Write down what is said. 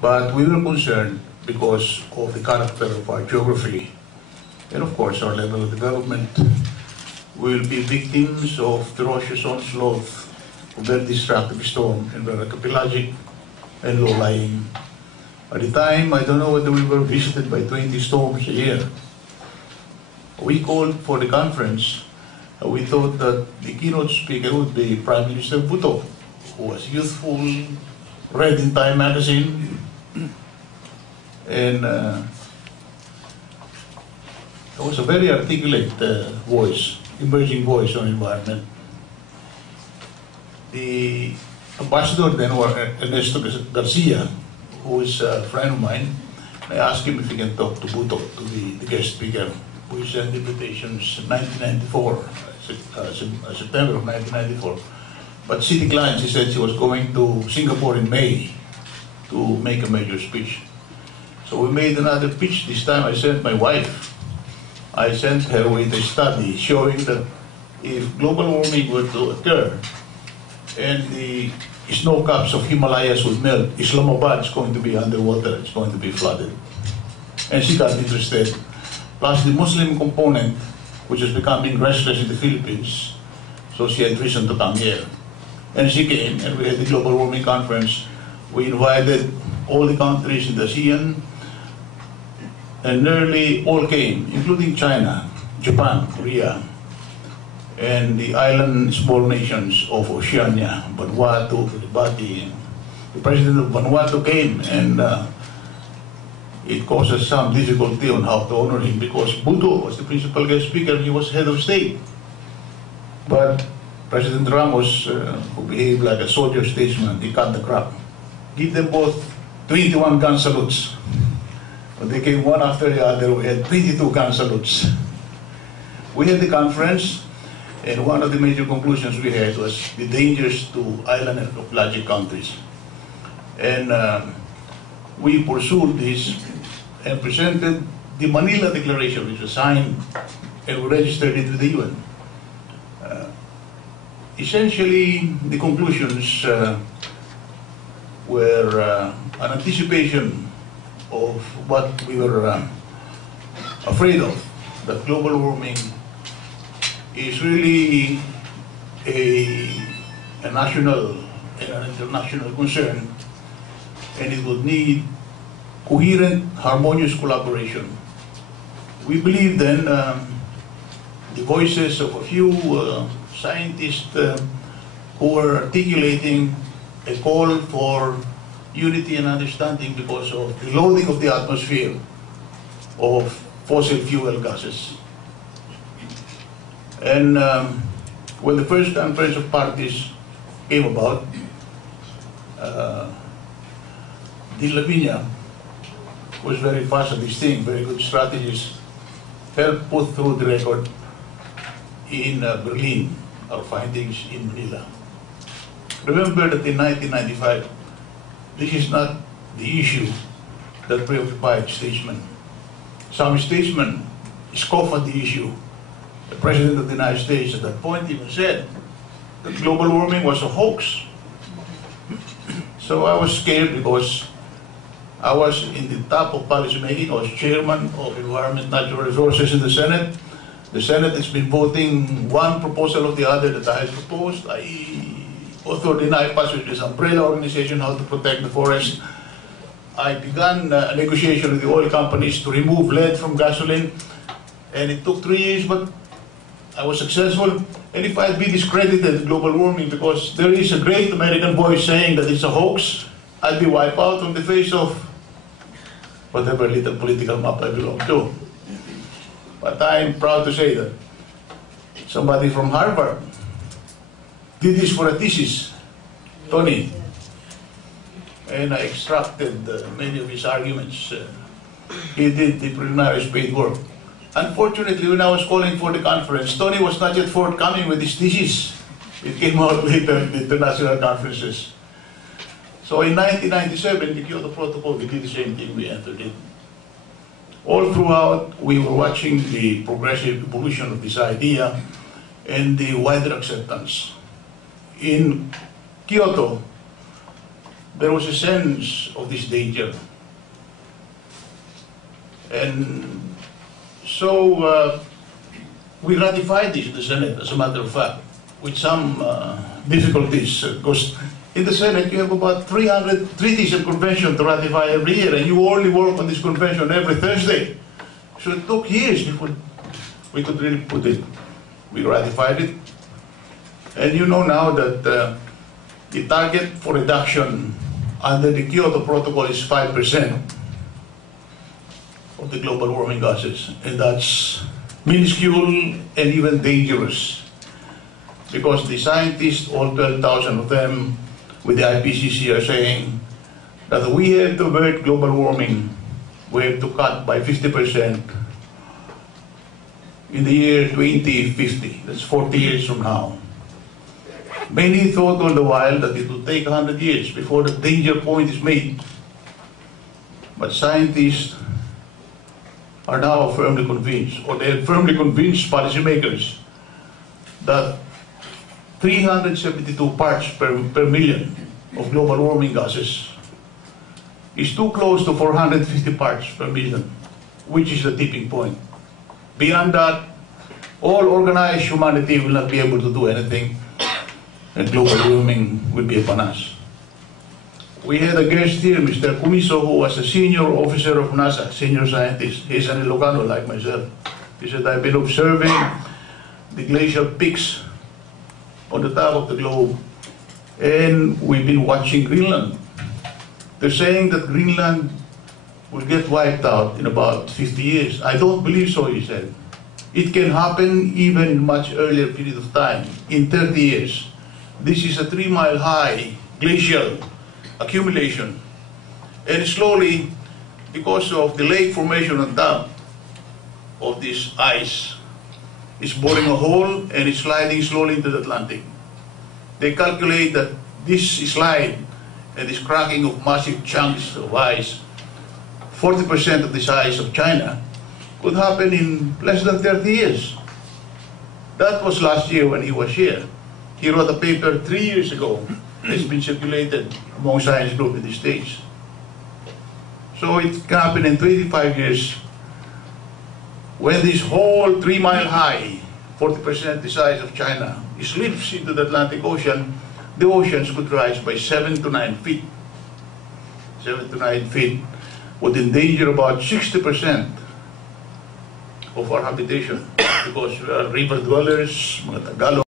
But we were concerned because of the character of our geography and, of course, our level of development. We will be victims of ferocious onslaught of very destructive storm and very pelagic and low-lying. At the time, I don't know whether we were visited by 20 storms a year. We called for the conference. We thought that the keynote speaker would be Prime Minister Bhutto, who was youthful, read in Time magazine, and it was a very articulate voice, emerging voice on environment. The ambassador then was Ernesto Garcia, who is a friend of mine. I asked him if he can talk to Bhutto, to the guest speaker. We sent invitations in 1994, September of 1994. But she declined. She said she was going to Singapore in May to make a major speech. So we made another pitch. This time I sent my wife. I sent her with a study showing that if global warming were to occur and the snow caps of Himalayas would melt, Islamabad is going to be underwater, it's going to be flooded. And she got interested. Plus the Muslim component, which is becoming restless in the Philippines, so she had reason to come here. And she came, and we had the Global Warming Conference. We invited all the countries in the ASEAN, and nearly all came, including China, Japan, Korea, and the island small nations of Oceania, Vanuatu, Kiribati. The president of Vanuatu came, and it caused us some difficulty on how to honor him because Bhutto was the principal guest speaker, he was head of state. But President Ramos, who behaved like a soldier statesman, he cut the crap. Give them both 21 gun salutes. When they came one after the other, we had 22 gun salutes. We had the conference, and one of the major conclusions we had was the dangers to island and pelagic countries. And we pursued this and presented the Manila Declaration, which was signed and we registered it with the UN. Essentially, the conclusions were an anticipation of what we were afraid of, that global warming is really a national and an international concern, and it would need coherent, harmonious collaboration. We believe then the voices of a few scientists who were articulating a call for unity and understanding because of the loading of the atmosphere of fossil fuel gases. And when the first conference of parties came about, De La Viña was very fast at this thing, very good strategies, helped put through the record in Berlin, our findings in Manila. Remember that in 1995, this is not the issue that preoccupied statesmen. Some statesmen scoffed at the issue. The President of the United States at that point even said that global warming was a hoax. So I was scared because I was in the top of policy making. I was chairman of Environment and Natural Resources in the Senate. The Senate has been voting one proposal of the other that I had proposed. I authored in IPAS, which is an umbrella organization, how to protect the forest. I began a negotiation with the oil companies to remove lead from gasoline, and it took 3 years, but I was successful. And if I'd be discredited global warming because there is a great American voice saying that it's a hoax, I'd be wiped out on the face of whatever little political map I belong to. But I'm proud to say that somebody from Harvard did this for a thesis, Tony, and I extracted many of his arguments. He did the preliminary spade work. Unfortunately, when I was calling for the conference, Tony was not yet forthcoming with his thesis. It came out later in the international conferences. So in 1997, the Kyoto Protocol, we did the same thing, we entered it. All throughout, we were watching the progressive evolution of this idea and the wider acceptance. In Kyoto, there was a sense of this danger. And so we ratified this in the Senate, as a matter of fact, with some difficulties, because in the Senate you have about 300 treaties and conventions to ratify every year, and you only work on this convention every Thursday. So it took years before we could really put it. We ratified it. And you know now that the target for reduction under the Kyoto Protocol is 5% of the global warming gases. And that's minuscule and even dangerous, because the scientists, all 12,000 of them with the IPCC, are saying that we have to avert global warming, we have to cut by 50% in the year 2050. That's 40 years from now. Many thought all the while that it would take 100 years before the danger point is made. But scientists are now firmly convinced, or they have firmly convinced policymakers, that 372 parts per million of global warming gases is too close to 450 parts per million, which is the tipping point. Beyond that, all organized humanity will not be able to do anything, and global warming will be upon us. We had a guest here, Mr. Kumiso, who was a senior officer of NASA, senior scientist. He's an Ilocano like myself. He said, I've been observing the glacial peaks on the top of the globe, and we've been watching Greenland. They're saying that Greenland will get wiped out in about 50 years. I don't believe so, he said. It can happen even in much earlier period of time, in 30 years. This is a 3-mile high glacial accumulation. And slowly, because of the lake formation on top of this ice, it's boring a hole and it's sliding slowly into the Atlantic. They calculate that this slide and this cracking of massive chunks of ice, 40% of the size of China, could happen in less than 30 years. That was last year when he was here. He wrote a paper 3 years ago. It's been circulated among science group in the States. So it can happen in 25 years, when this whole 3-mile high, 40% the size of China, slips into the Atlantic Ocean, the oceans could rise by 7 to 9 feet. 7 to 9 feet would endanger about 60% of our habitation, because we are river dwellers, mga Tagalog.